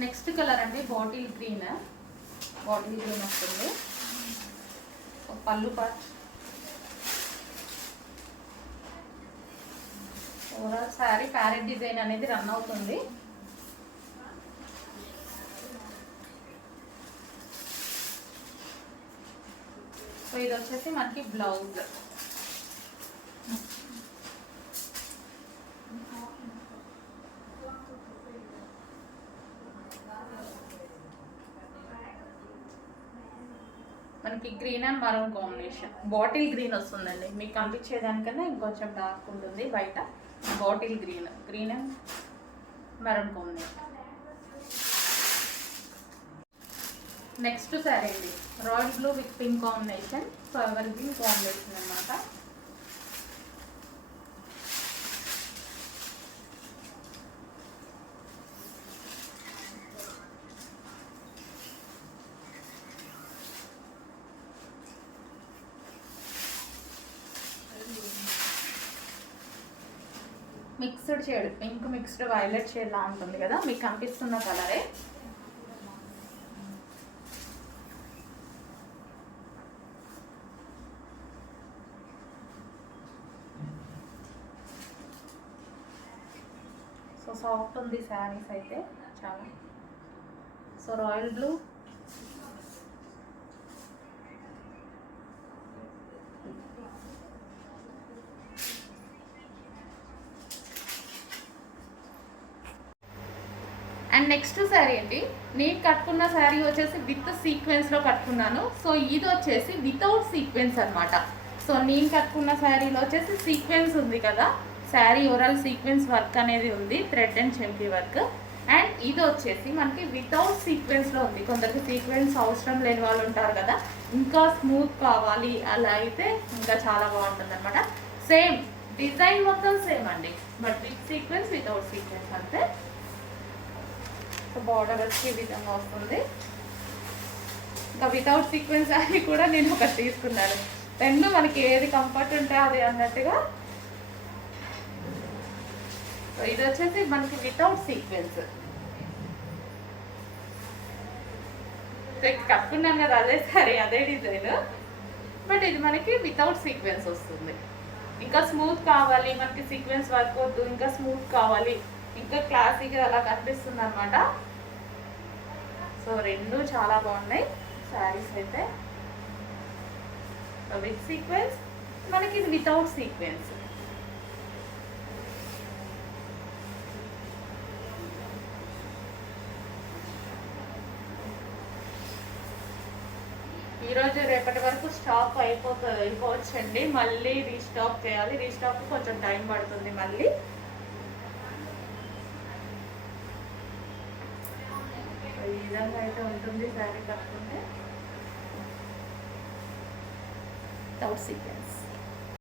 Next colour అండి bottle green వస్తుంది. పళ్ళు part overall sari parrot design అనేది రన్ అవుతుంది. సో ఇది వచ్చేసి మనకి బ్లౌజ్. మనకి green and maroon combination, bottle గ్రీన్ వస్తుందండి. మీకు కనిపించేదానికన్నా ఇంకొంచెం డార్క్ ఉంటుంది బయట. Bottle green and maroon combination. Next sari అండి royal blue with pink combination. So ever green combination అనమాట. Mixed shade, pink mixed violet shade లా ఉంటుంది కదా, మీకు కనిపిస్తున్న కలరే. సో సాఫ్ట్ ఉంది శారీస్ అయితే చాలా. So royal blue, and next sari అండి నేను కట్టుకున్న శారీ వచ్చేసి విత్ సీక్వెన్స్లో కట్టుకున్నాను. సో ఇది వచ్చేసి వితౌట్ సీక్వెన్స్ అనమాట. సో నేను కట్టుకున్న శారీలో వచ్చేసి సీక్వెన్స్ ఉంది కదా, శారీ ఓవరాల్ సీక్వెన్స్ వర్క్ అనేది ఉంది, థ్రెడ్ అండ్ చెంకీ వర్క్. అండ్ ఇది వచ్చేసి మనకి వితౌట్ సీక్వెన్స్లో ఉంది. కొందరికి సీక్వెన్స్ అవసరం లేని వాళ్ళు ఉంటారు కదా, ఇంకా స్మూత్ కావాలి అలా అయితే ఇంకా చాలా బాగుంటుంది అనమాట. సేమ్ డిజైన్ మొత్తం సేమ్ అండి, but with sequence without sequence అంతే. సో బార్డర్ వచ్చి ఈ విధంగా వస్తుంది. ఇంకా వితౌట్ సీక్వెన్స్ అని కూడా నేను ఒకటి తీసుకున్నాను. రెండు మనకి ఏది కంఫర్ట్ ఉంటే అది అన్నట్టుగా. సో ఇది వచ్చేసి మనకి వితౌట్ సీక్వెన్స్. కట్టుకున్నాను కదా అదే సరే అదే డిజైన్, బట్ ఇది మనకి వితౌట్ సీక్వెన్స్ వస్తుంది. ఇంకా స్మూత్ కావాలి మనకి, సీక్వెన్స్ వర్క్ వద్దు, ఇంకా స్మూత్ కావాలి, ఇంకా క్లాసీగా అలా కనిపిస్తుంది అనమాట. సో రెండు చాలా బాగున్నాయి శారీస్ అయితే. విత్ సీక్వెన్స్, మనకి ఇది వితౌట్ సీక్వెన్స్. ఈరోజు రేపటి వరకు స్టాక్ అయిపోవచ్చండి. మళ్ళీ రీస్టాక్ చేయాలి. రీస్టాక్ కొంచెం టైం పడుతుంది మళ్ళీ. ఈ విధంగా అయితే ఉంటుంది శారీ కట్టుకుంటే వితౌట్ సీక్వెన్స్.